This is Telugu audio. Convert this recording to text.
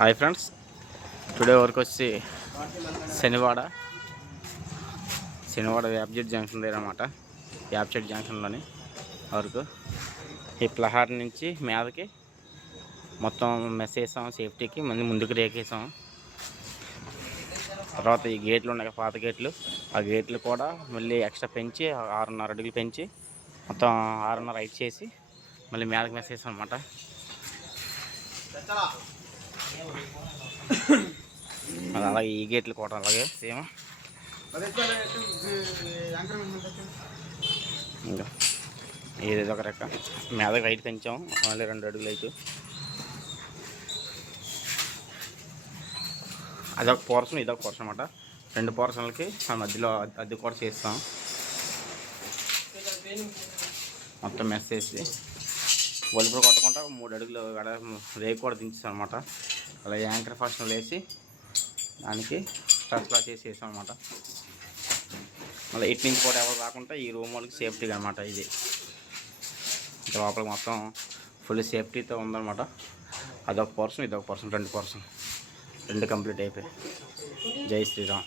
హాయ్ ఫ్రెండ్స్, టుడే వరకు వచ్చి శనివాడ యాప్జెడ్ జంక్షన్ దగ్గర అనమాట. యాప్జెడ్ జంక్షన్లోని వరకు ఈ ప్లహార్ నుంచి మీదకి మొత్తం మెస్ వేసాం. సేఫ్టీకి ముందుకు రేకేసాం. తర్వాత ఈ గేట్లు ఉన్నాయి, పాత గేట్లు. ఆ గేట్లు కూడా మళ్ళీ ఎక్స్ట్రా పెంచి 6.5 అడుగులు పెంచి మొత్తం 6.5 హైట్ చేసి మళ్ళీ మీదకి మెస్ వేసాం అనమాట. అలాగే ఈ గేట్లు కూడా అలాగే సేమ్. ఇంకా ఇది ఒక రెక్క మీదకి హైట్ పెంచాం, మళ్ళీ 2 అడుగులు హైట్. అదొక పోర్షన్, ఇదొక పోర్షన్ అనమాట. 2 పోర్షన్లకి మధ్యలో అది కూడా చేస్తాం. మొత్తం మెస్ వేసి వలుపులు కొట్టకుండా 3 అడుగులు రేకు కూడా దించాం అనమాట. అలా యాంకర్ ఫాస్ట్నర్ వేసి దానికి స్ట్రక్లా చేసి వేసాం అనమాట. మళ్ళీ ఇటు నుంచి కూడా ఎవరు రాకుండా ఈ రూమ్ వాళ్ళకి సేఫ్టీగా అనమాట. ఇది లోపలికి మొత్తం ఫుల్ సేఫ్టీతో ఉందన్నమాట. అదొక పోర్షన్, ఇదొక పోర్షన్, 2 పోర్షన్, 2 కంప్లీట్ అయిపోయి. జై శ్రీరామ్.